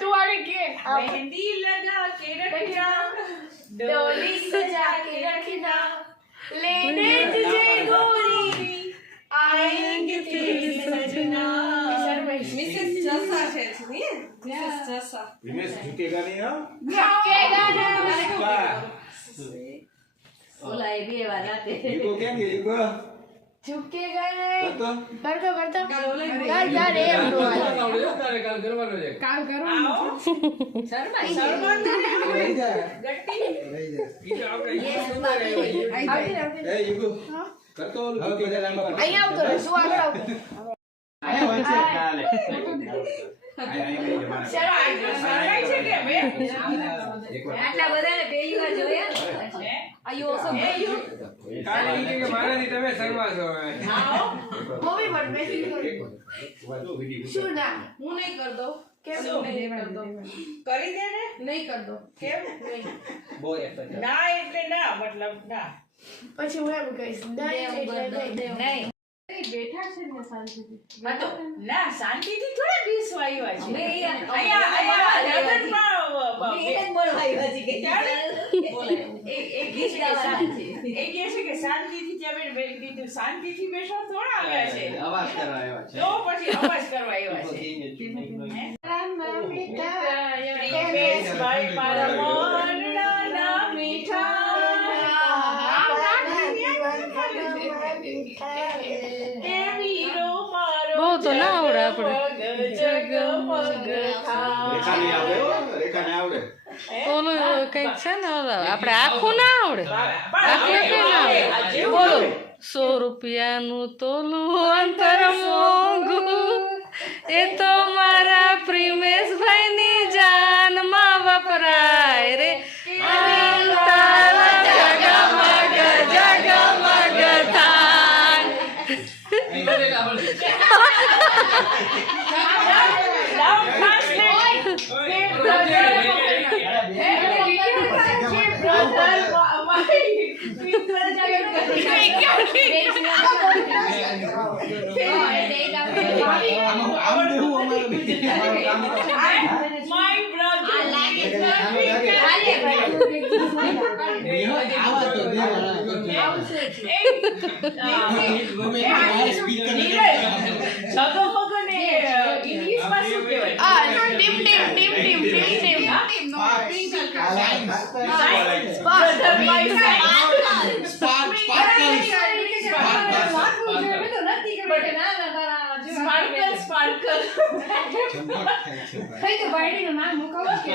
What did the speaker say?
तू आने के मेहंदी लगा के रखना, डोली सजा के रखना, लेने तुझे गोरी आएंगे तेरे सजना। મિસિસ જસા છે ને મિસિસ જસા हिमेश झुकेगा नहीं हाँ झुकेगा नहीं वाह ओला ये भी वाला थे। युगो क्या किया युगो झुकेगा नहीं तो करतो કાલ ઓલે यार यार ये કામ કરો शर्मा रही जा गट्टी ए युगो कर तो झुकेगा लांबा અહીંયા આવતો રહે શું આગળ આવતો आया वहीं से काले आया जमाना चलो आज शर्माई છે કે બે एक बार આટલા બધાને પહેલી વાર જોયા આયો ઓસો કાલે ઈ કે મારાથી તમે શર્મા છો હવે આવો મૂવી પર બેસી एक बार दो वीडियो શું ના હું નહીં કર દઉં કેમ નહીં કર દઉં કરી દે ને નહીં કર દઉં કેમ बहुत एक्टर ના એટલે ના મતલબ ના પછી હું એમ કહીશ નહીં એટલે નહીં નહીં બેઠા છે ને શાંતિથી હા તો ના શાંતિથી થોડા બેસવા આવ્યા છે અહીંયા લગનમાં એ કહે છે કે શાંતિથી તમે કીધું શાંતિથી બેસો થોડા આવ્યા છે आवाज कर रहा है તો પછી અવાજ કરવા આવ્યા છે પ્રિન્સેસ ભાઈ મારા મોરડાના મીઠા એ વીરો મારો બહુ તો ના આવડે આપણે. જગમગ रेखा नहीं आवड़े हो रेखा नहीं आवड़े ઓલું કઈક છે ને ઓલું આપણે આખું ના આવડે આખું કે ના આવડે થાય બોલો 100 રૂપિયાનું તોલું અંતર મોંઘું એ તો મારા પ્રિમેશભાઈની જાનમાં વપરાય રે અંતર જગમગ થઈ તો બાયડીનું નામ મુકાવું કે